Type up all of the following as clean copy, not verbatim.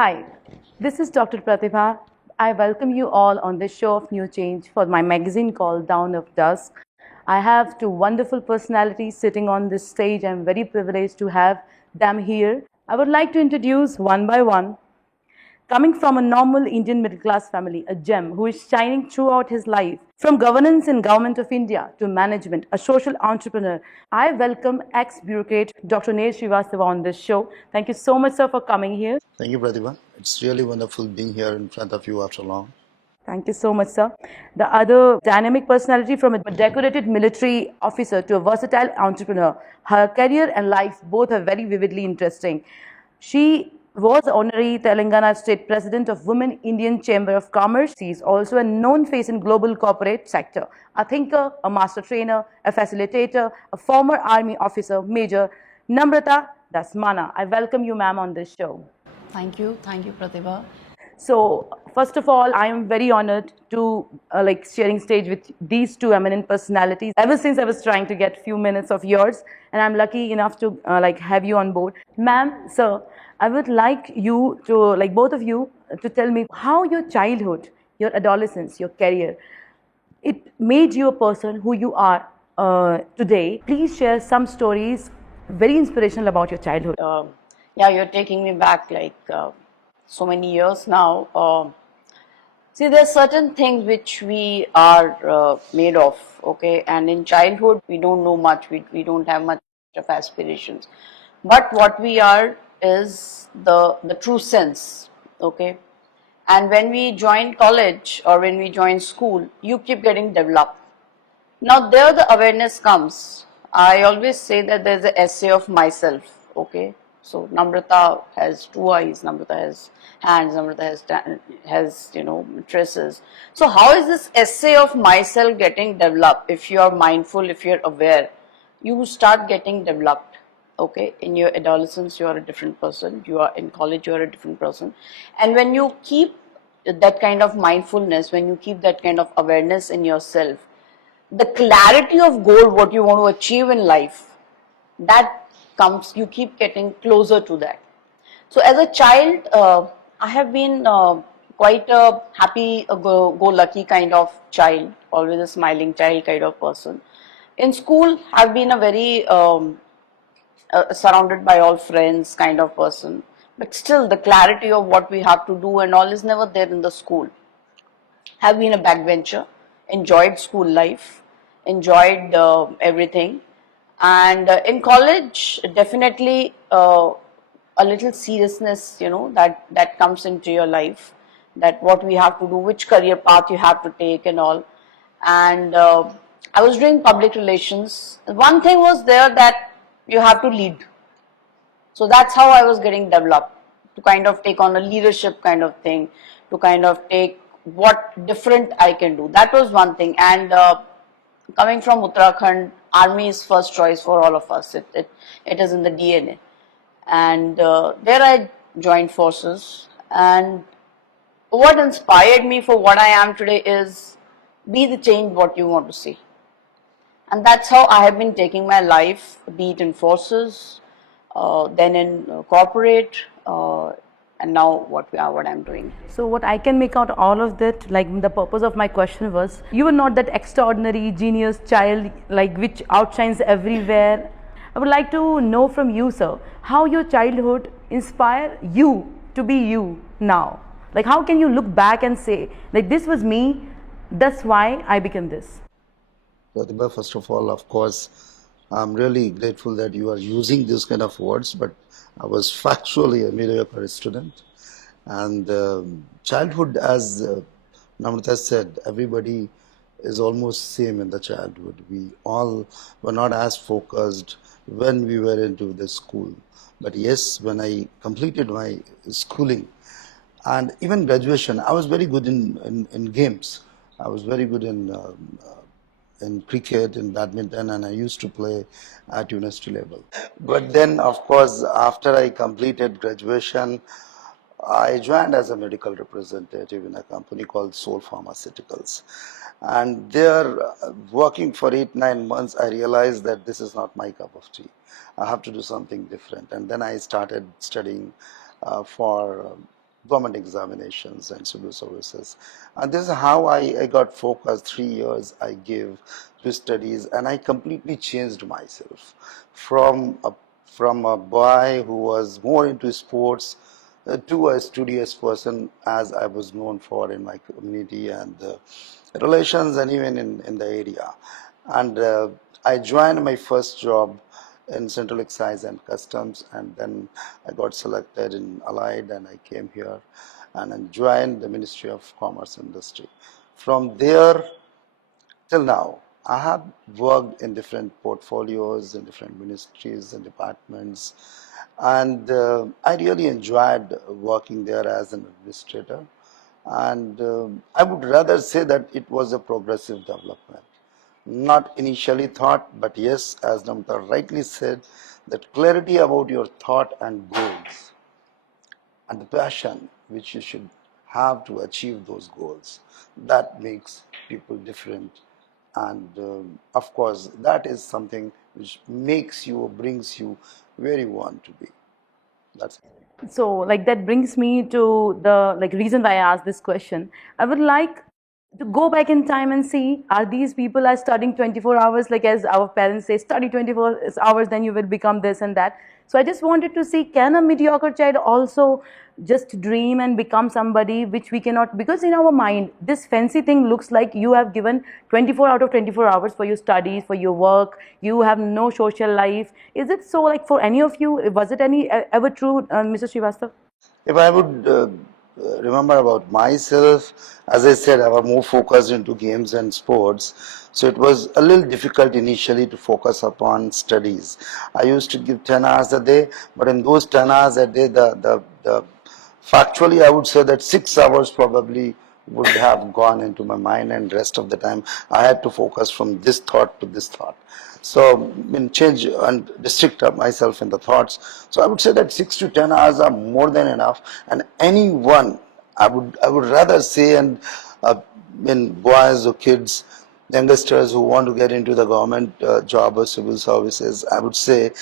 Hi, this is Dr. Pratibha. I welcome you all on this show of New Change for my magazine called Dawn of Dusks. I have two wonderful personalities sitting on this stage. I'm very privileged to have them here. I would like to introduce one by one. Coming from a normal Indian middle class family, a gem who is shining throughout his life, from governance in Government of India to management, a social entrepreneur, I welcome ex-bureaucrat Dr. Neh Srivastava on this show. Thank you so much, sir, for coming here. Thank you, Pratibha. It's really wonderful being here in front of you after long. Thank you so much, sir. The other dynamic personality, from a decorated military officer to a versatile entrepreneur, her career and life both are very vividly interesting. She was honorary Telangana State President of Women Indian Chamber of Commerce. She is also a known face in global corporate sector, a thinker, a master trainer, a facilitator, a former army officer, Major Namrata Dhasmana. I welcome you, ma'am, on this show. Thank you, Pratibha. So, first of all, I am very honored to sharing stage with these two eminent personalities. Ever since I was trying to get few minutes of yours, and I'm lucky enough to have you on board, ma'am, sir. I would like you to, both of you, to tell me how your childhood, your adolescence, your career, it made you a person who you are today. Please share some stories, very inspirational about your childhood. Yeah, you're taking me back so many years now. See, there's certain things which we are made of, okay? And in childhood, we don't know much. We don't have much of aspirations. But what we are is the true sense, okay? And when we join college or when we join school, you keep getting developed. Now there the awareness comes. I always say that there's an essay of myself, okay? So Namrata has two eyes, Namrata has hands, Namrata has tresses. So how is this essay of myself getting developed? If you are mindful, if you're aware, you start getting developed, okay? In your adolescence, you are a different person. You are in college, you are a different person. And when you keep that kind of mindfulness, when you keep that kind of awareness in yourself, the clarity of goal, what you want to achieve in life, that comes, you keep getting closer to that. So as a child, I have been quite a happy, go-lucky kind of child, always a smiling child kind of person. In school, I've been a very surrounded by all friends kind of person, but still the clarity of what we have to do and all is never there in the school. Have been a backbencher, enjoyed school life, enjoyed everything, and in college definitely a little seriousness, that comes into your life, that what we have to do, which career path you have to take and all. And I was doing public relations. One thing was there that you have to lead. So that's how I was getting developed, to kind of take on a leadership kind of thing, to kind of take what different I can do. That was one thing. And coming from Uttarakhand, army is first choice for all of us. It is in the DNA. And there I joined forces. And what inspired me for what I am today is be the change what you want to see. And that's how I have been taking my life, be it in forces, then in corporate, and now what I'm doing. So what I can make out all of that, the purpose of my question was, you were not that extraordinary genius child which outshines everywhere. I would like to know from you, sir, how your childhood inspired you to be you now. How can you look back and say, this was me, that's why I became this? Pratibha, first of all, of course, I'm really grateful that you are using these kind of words, but I was factually a mediocre student. And childhood, as Namrata said, everybody is almost same in the childhood. We all were not as focused when we were into the school. But yes, when I completed my schooling and even graduation, I was very good in games. I was very good in cricket, in badminton, and I used to play at university level. But then, of course, after I completed graduation, I joined as a medical representative in a company called Soul Pharmaceuticals. And there, working for 8-9 months, I realized that this is not my cup of tea. I have to do something different. And then I started studying for government examinations and civil services. And this is how I got focused. 3 years I gave to studies, and I completely changed myself from a boy who was more into sports to a studious person, as I was known for in my community and relations and even in the area. And I joined my first job in Central Excise and Customs, and then I got selected in Allied, and I came here and then joined the Ministry of Commerce Industry. From there till now, I have worked in different portfolios, in different ministries and departments, and I really enjoyed working there as an administrator. And I would rather say that it was a progressive development. Not initially thought, but yes, as Namrata rightly said, that clarity about your thought and goals and the passion which you should have to achieve those goals, that makes people different. And of course, that is something which makes you or brings you where you want to be. That's it. So, like that brings me to the reason why I asked this question. I would like to go back in time and see, are these people are studying 24 hours, like as our parents say, study 24 hours, then you will become this and that. So I just wanted to see, can a mediocre child also just dream and become somebody which we cannot, because in our mind this fancy thing looks like you have given 24 out of 24 hours for your studies, for your work, you have no social life. Is it so, like for any of you? Was it any ever true, Mr. Srivastav? If I would remember about myself, as I said, I was more focused into games and sports. So it was a little difficult initially to focus upon studies. I used to give 10 hours a day, but in those 10 hours a day, the factually, I would say that 6 hours probably would have gone into my mind, and rest of the time I had to focus from this thought to this thought. So, change and restrict myself in the thoughts. So I would say that 6 to 10 hours are more than enough. And anyone, I would rather say, and boys or kids, youngsters who want to get into the government job or civil services, I would say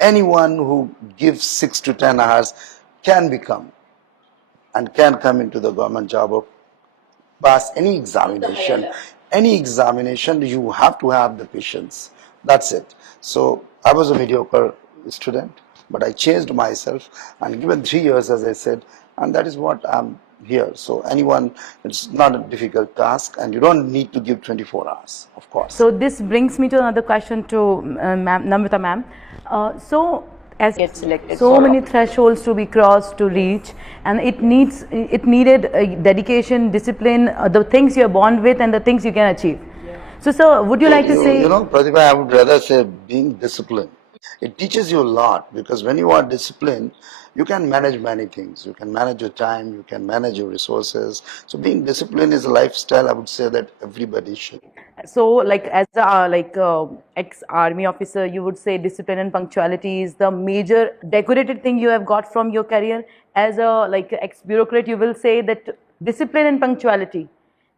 anyone who gives 6 to 10 hours can become and can come into the government job or pass any examination. You have to have the patience. That's it. So I was a mediocre student, but I changed myself and given 3 years, as I said, and that is what I'm here. So anyone, it's not a difficult task, and you don't need to give 24 hours, of course. So this brings me to another question to Namrata ma'am. So as Get selected so for many thresholds to be crossed to reach, and it needed dedication, discipline, the things you're born with and the things you can achieve. So sir, would you like to say? Pratibha, I would rather say being disciplined. It teaches you a lot, because when you are disciplined, you can manage many things. You can manage your time, you can manage your resources. So being disciplined is a lifestyle, I would say, that everybody should. So, like as a ex-army officer, you would say discipline and punctuality is the major decorated thing you have got from your career. As a ex-bureaucrat, you will say that discipline and punctuality,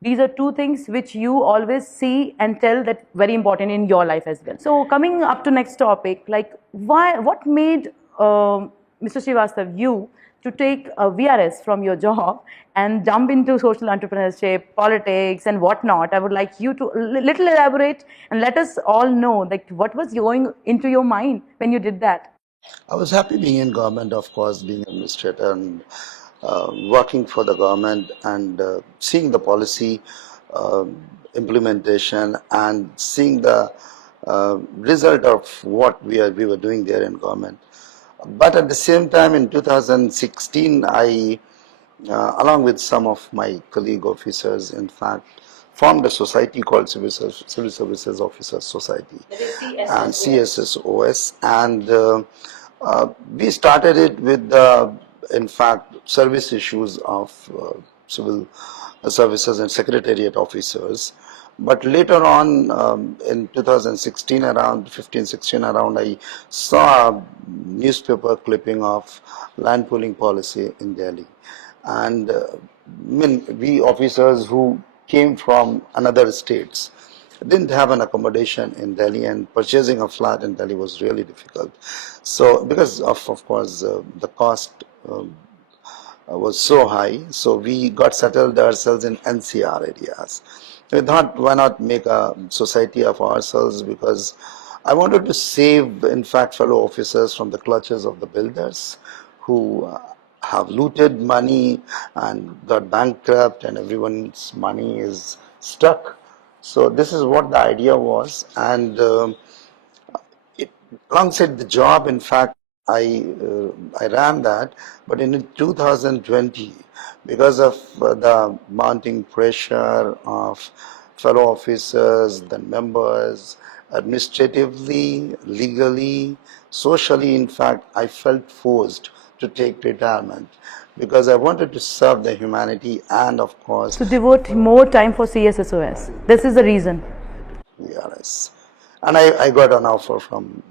these are two things which you always see and tell that very important in your life as well. So coming up to next topic, like what made Mr. Srivastav you to take a VRS from your job and jump into social entrepreneurship, politics, and whatnot? I would like you to little elaborate and let us all know, like, what was going into your mind when you did that. I was happy being in government, of course, being an administrator and working for the government, and seeing the policy uh, implementation and seeing the result of what we were doing there in government. But at the same time, in 2016, I, along with some of my colleague officers, in fact, formed a society called Civil Services Officers Society, and CSSOS, and we started it with the, in fact, service issues of civil services and secretariat officers. But later on, in 2016, around 15-16 around, I saw a newspaper clipping of land pooling policy in Delhi. And we officers who came from another states didn't have an accommodation in Delhi, and purchasing a flat in Delhi was really difficult. So because of course, the cost was so high, so we got settled ourselves in NCR areas. We thought, why not make a society of ourselves, because I wanted to save, in fact, fellow officers from the clutches of the builders who have looted money and got bankrupt, and everyone's money is stuck. So this is what the idea was, and it, alongside the job, in fact, I ran that, but in 2020, because of the mounting pressure of fellow officers, the members, administratively, legally, socially, in fact, I felt forced to take retirement because I wanted to serve the humanity and, of course, To devote more time for CSSOS. This is the reason. VRS. And I got an offer from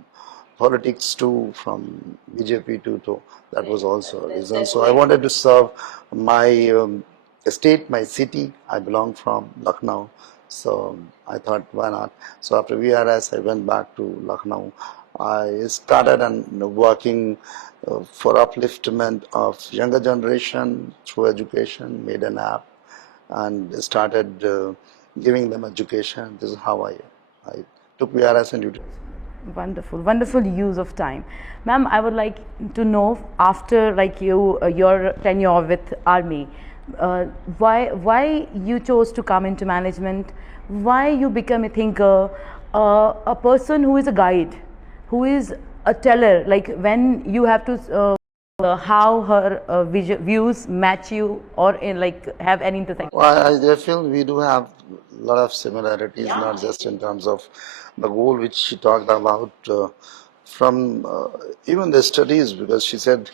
politics too, from BJP too, so that was also a reason. So I wanted to serve my state, my city. I belong from Lucknow, so I thought, why not? So after VRS, I went back to Lucknow. I started and working for upliftment of younger generation through education, made an app, and started giving them education. This is how I took VRS and utilized. Wonderful, wonderful use of time. Ma'am, I would like to know, after like your tenure with Army, why you chose to come into management, why you become a thinker, a person who is a guide, who is a teller, like when you have to how her views match you or like have any intersection. Well, I feel we do have a lot of similarities, not just in terms of the goal which she talked about, from even the studies, because she said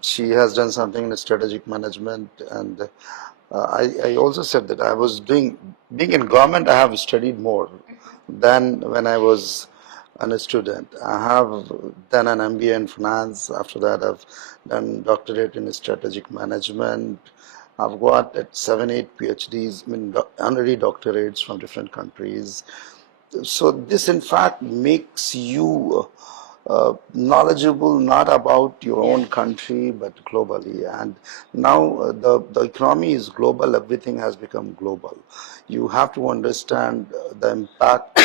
she has done something in strategic management, and I also said that I was being in government, I have studied more than when I was a student. I have done an MBA in finance. After that, I've done doctorate in strategic management. I've got at 7, 8 PhDs, I mean, honorary doctorates from different countries. So this, in fact, makes you knowledgeable not about your own country but globally. And now the economy is global, everything has become global. You have to understand the impact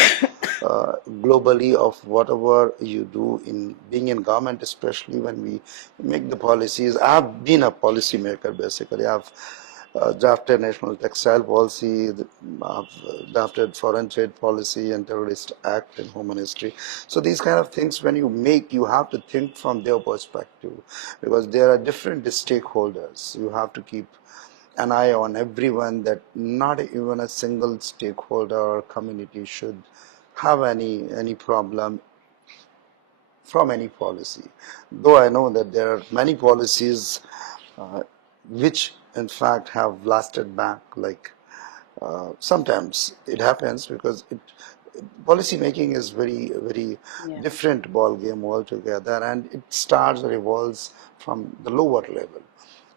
globally of whatever you do in being in government, especially when we make the policies. I have been a policy maker basically. I've drafted national textile policy, I've drafted foreign trade policy and terrorist act in home ministry. So these kind of things, when you make, you have to think from their perspective, because there are different stakeholders. You have to keep an eye on everyone, that not even a single stakeholder or community should have any problem from any policy. Though I know that there are many policies which in fact have lasted back, like sometimes it happens because policy making is very different ball game altogether, and it starts or evolves from the lower level.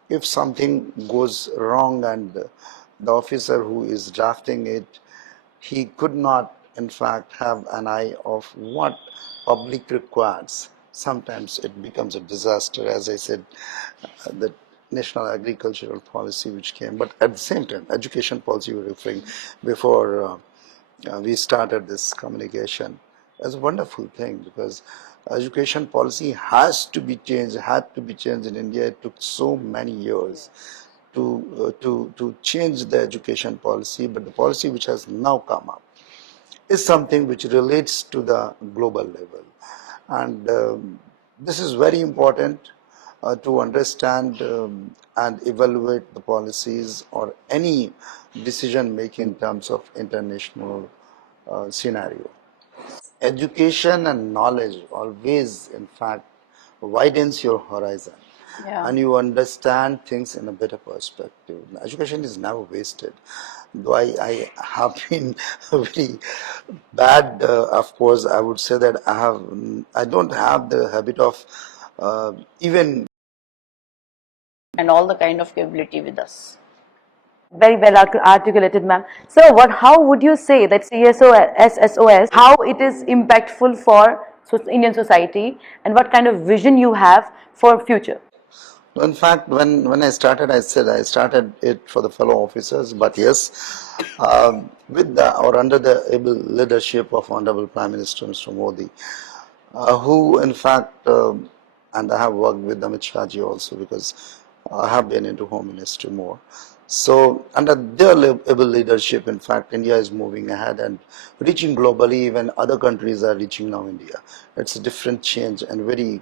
If something goes wrong and the officer who is drafting it, he could not in fact have an eye of what public requires, sometimes it becomes a disaster. As I said, the national agricultural policy which came, but at the same time education policy you were referring before we started this communication, is a wonderful thing, because education policy has to be changed, had to be changed in India. It took so many years to change the education policy, but the policy which has now come up is something which relates to the global level. And this is very important to understand and evaluate the policies or any decision making in terms of international scenario. Education and knowledge always, in fact, widens your horizon. Yeah. And you understand things in a better perspective. Education is never wasted. Though I have been very bad, of course, I would say that I don't have the habit of even. And all the kind of capability with us. Very well articulated, ma'am. So, how would you say that CSOS, how it is impactful for Indian society, and what kind of vision you have for future? In fact, when I started, I said I started it for the fellow officers, but yes, with the or under the able leadership of Honorable Prime Minister Mr. Modi, who in fact, and I have worked with Amit Shahji also because I have been into home ministry more. So under their able leadership, in fact, India is moving ahead and reaching globally. Even other countries are reaching now India. It's a different change and very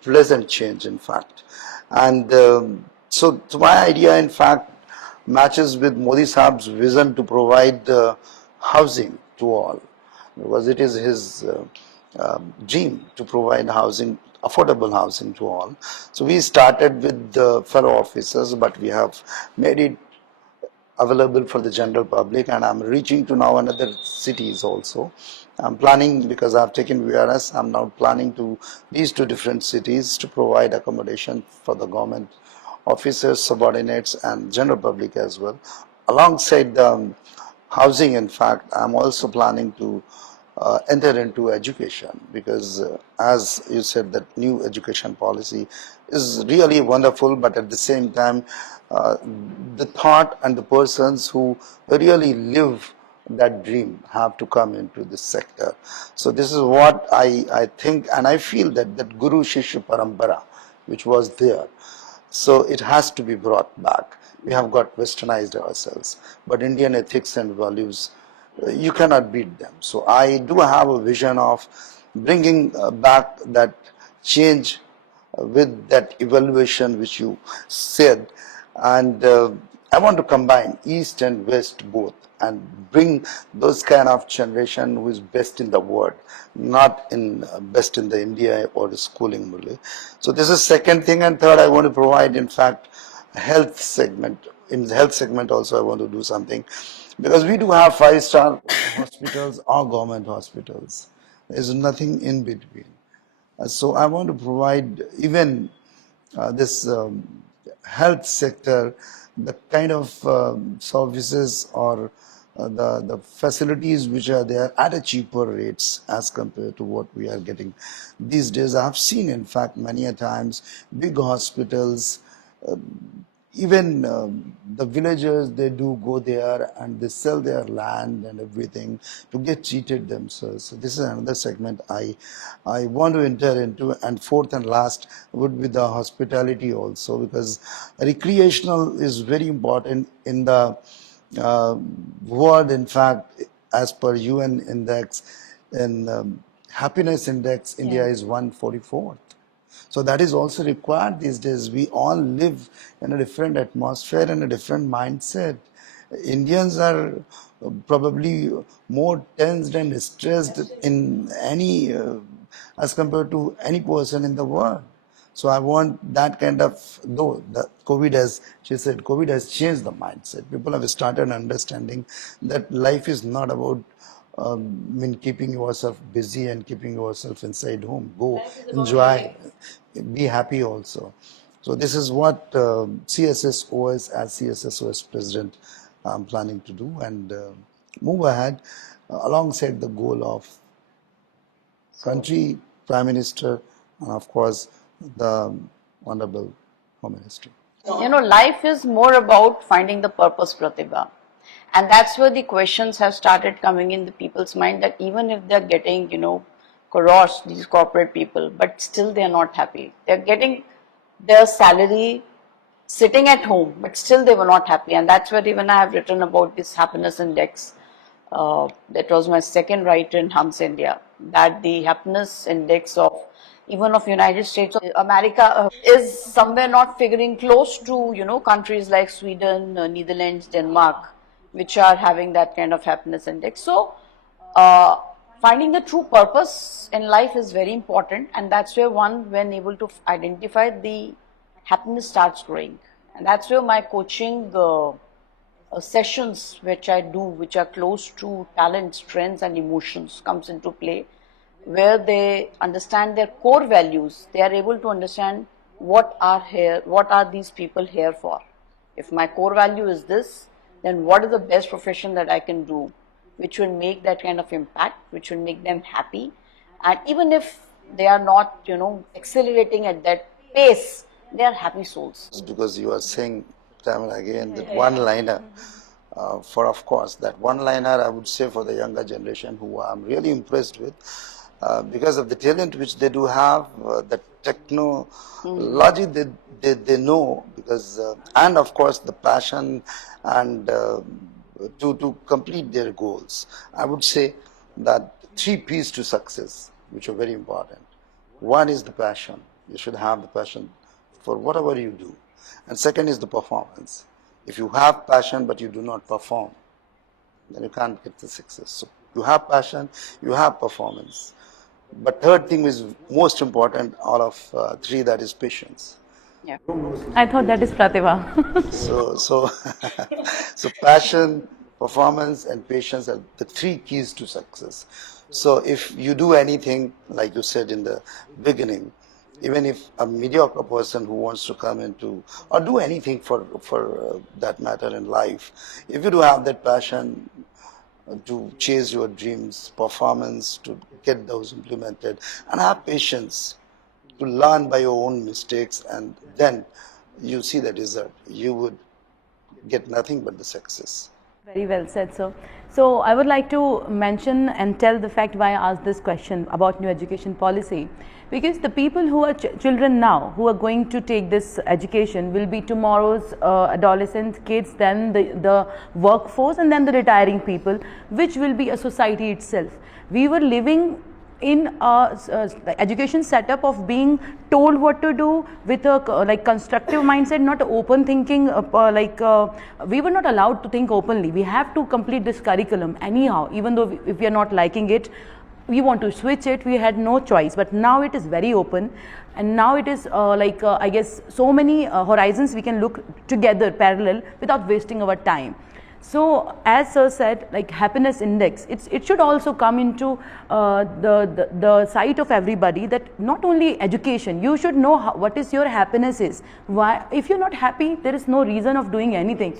pleasant change, in fact. And so my idea, in fact, matches with Modi Saab's vision to provide housing to all, because it is his dream to provide housing, affordable housing to all. So we started with the fellow officers, but we have made it available for the general public, and I'm reaching to now another cities also. I'm planning, because I've taken VRS, I'm now planning to reach to different cities to provide accommodation for the government officers, subordinates, and general public as well. Alongside the housing, in fact, I'm also planning to enter into education, because as you said, that new education policy is really wonderful, but at the same time, uh, the thought and the persons who really live that dream have to come into this sector. So this is what I think, and I feel that that Guru Shishya Parampara, which was there, so it has to be brought back. We have got westernized ourselves, but Indian ethics and values, you cannot beat them. So I do have a vision of bringing back that change with that evaluation which you said, and I want to combine East and West both and bring those kind of generation who is best in the world, not in best in the India or the schooling only. So this is second thing, and third, I want to provide, in fact, health segment. In the health segment also, I want to do something, because we do have five-star hospitals or government hospitals. There's nothing in between. So I want to provide even this health sector the kind of services or the facilities which are there at a cheaper rates as compared to what we are getting these days. I have seen, in fact, many a times big hospitals, even the villagers, they do go there and they sell their land and everything to get treated themselves. So this is another segment I want to enter into. And fourth and last would be the hospitality also, because recreational is very important in the uh, world. In fact, as per UN index, in happiness index, India is 144th. So that is also required these days. We all live in a different atmosphere and a different mindset. Indians are probably more tensed and stressed in any, as compared to any person in the world. So I want that kind of, though the COVID has, she said, COVID has changed the mindset. People have started understanding that life is not about keeping yourself busy and keeping yourself inside home. Go enjoy, be happy also. So this is what CSSOS, as CSSOS president, I'm planning to do, and move ahead alongside the goal of country, prime minister, and of course the honorable home ministry. Life is more about finding the purpose, Pratibha. And that's where the questions have started coming in the people's mind, that even if they're getting, crores, these corporate people, but still they're not happy. They're getting their salary sitting at home, but still they were not happy. And that's where even I have written about this happiness index. That was my second write in Hums India, that the happiness index of even of United States of America is somewhere not figuring close to countries like Sweden, Netherlands, Denmark, which are having that kind of happiness index. So uh, finding the true purpose in life is very important, and that's where one, when able to identify the happiness, starts growing. And that's where my coaching sessions which I do, which are close to talents, trends, and emotions, comes into play, where they understand their core values. They are able to understand what are these people here for. If my core value is this, then what is the best profession that I can do, which will make that kind of impact, which will make them happy. And even if they are not, accelerating at that pace they are happy souls. Because you are saying time and again that one-liner. For of course that one-liner, I would say for the younger generation who I'm really impressed with, because of the talent which they do have, the technology they know, because and of course the passion and to complete their goals. I would say that three P's to success, which are very important. One is the passion. You should have the passion for whatever you do. And second is the performance. If you have passion but you do not perform, then you can't get the success. So you have passion, you have performance. But third thing is most important, all of three, that is patience. Yeah. I thought that is Pratibha. So so passion, performance, and patience are the three keys to success. So if you do anything, like you said in the beginning, even if a mediocre person who wants to come into or do anything for that matter in life, if you do have that passion to chase your dreams, performance to get those implemented, and have patience to learn by your own mistakes, and then you see the result, you would get nothing but the success. Very well said, sir. So I would like to mention and tell the fact why I asked this question about new education policy, because the people who are children now who are going to take this education will be tomorrow's adolescent kids, then the workforce, and then the retiring people, which will be a society itself. We were living in a education setup of being told what to do with a like constructive mindset, not open thinking. We were not allowed to think openly. We have to complete this curriculum anyhow, even though if we are not liking it, we want to switch it. We had no choice. But now it is very open, and now it is I guess so many horizons we can look together parallel without wasting our time. So as sir said, like happiness index, it should also come into the sight of everybody, that not only education, you should know what is your happiness is. Why, if you're not happy, there is no reason of doing anything.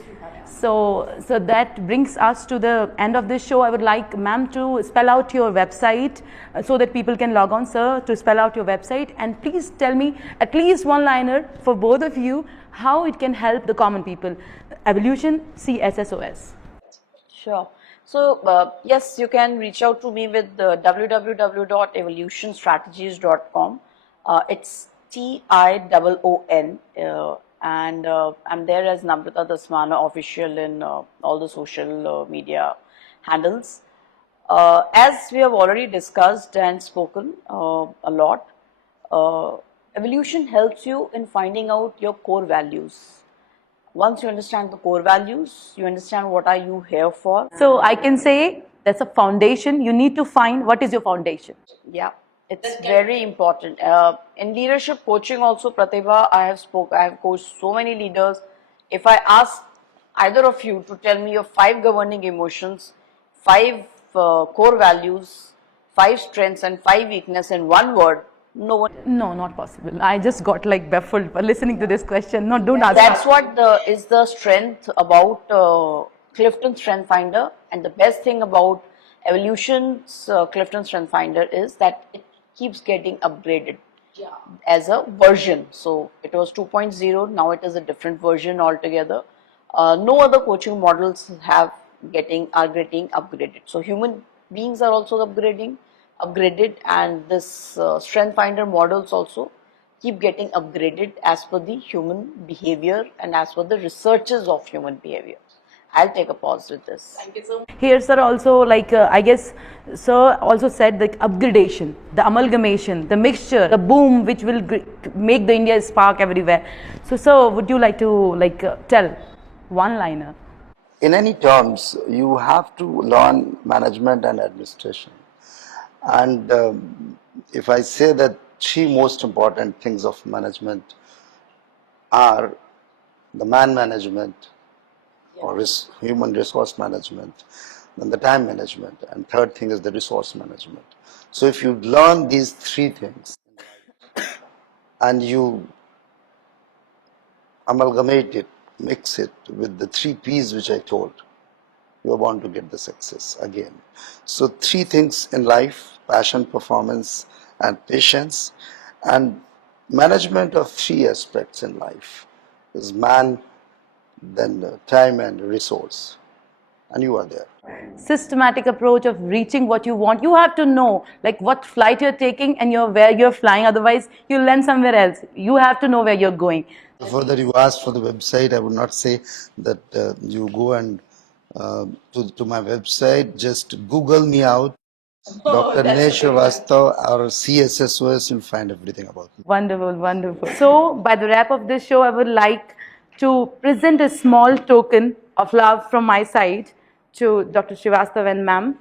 So that brings us to the end of this show. I would like ma'am to spell out your website so that people can log on. Sir, to spell out your website, and please tell me at least one liner for both of you how it can help the common people. Evolution CSSOS. Sure. So, yes, you can reach out to me with www.evolutionstrategies.com. It's TIOON, and I'm there as Namrata Dhasmana official in all the social media handles. As we have already discussed and spoken a lot, evolution helps you in finding out your core values. Once you understand the core values, you understand what are you here for. So I can say that's a foundation. You need to find what is your foundation. Yeah, it's very important. In leadership coaching also, Pratibha, I have coached so many leaders. If I ask either of you to tell me your 5 governing emotions, 5 core values, 5 strengths and 5 weakness in one word, no one. No, not possible. I just got like baffled listening to this question. No, don't ask. That's what is the strength about Clifton Strength Finder, and the best thing about Evolution's Clifton Strength Finder is that it keeps getting upgraded as a version. So it was 2.0, now it is a different version altogether. No other coaching models are getting upgraded. So human beings are also upgraded, and this Strength Finder models also keep getting upgraded as per the human behavior and as per the researches of human behavior. I'll take a pause with this. Thank you so much. Here, sir, also I guess sir also said the upgradation, the amalgamation, the mixture, the boom, which will make the India spark everywhere. So, sir, would you like to tell one liner? In any terms, you have to learn management and administration. And if I say that 3 most important things of management are the man management or human resource management, then the time management, and third thing is the resource management. So if you learn these 3 things and you amalgamate it, mix it with the 3 P's which I told, you are bound to get the success again. So 3 things in life: passion, performance, and patience. And management of three aspects in life is man, then time and resource, and you are there. Systematic approach of reaching what you want. You have to know like what flight you're taking and where you're flying, otherwise you'll land somewhere else. You have to know where you're going. Before that, you asked for the website. I would not say that you go and to my website, just Google me out, Dr. Neh Srivastav or CSSOS, you'll find everything about me. Wonderful, wonderful. So, by the wrap of this show, I would like to present a small token of love from my side to Dr. Srivastav and ma'am.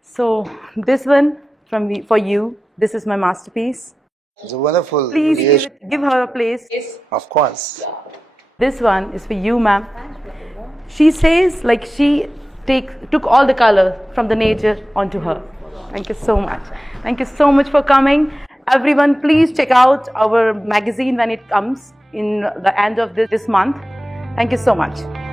So, this one from me, for you. This is my masterpiece. It's a wonderful Please creation. give her a place. Of course. This one is for you, ma'am. She says like she took all the color from the nature onto her. Thank you so much. Thank you so much for coming. Everyone, please check out our magazine when it comes in the end of this month. Thank you so much.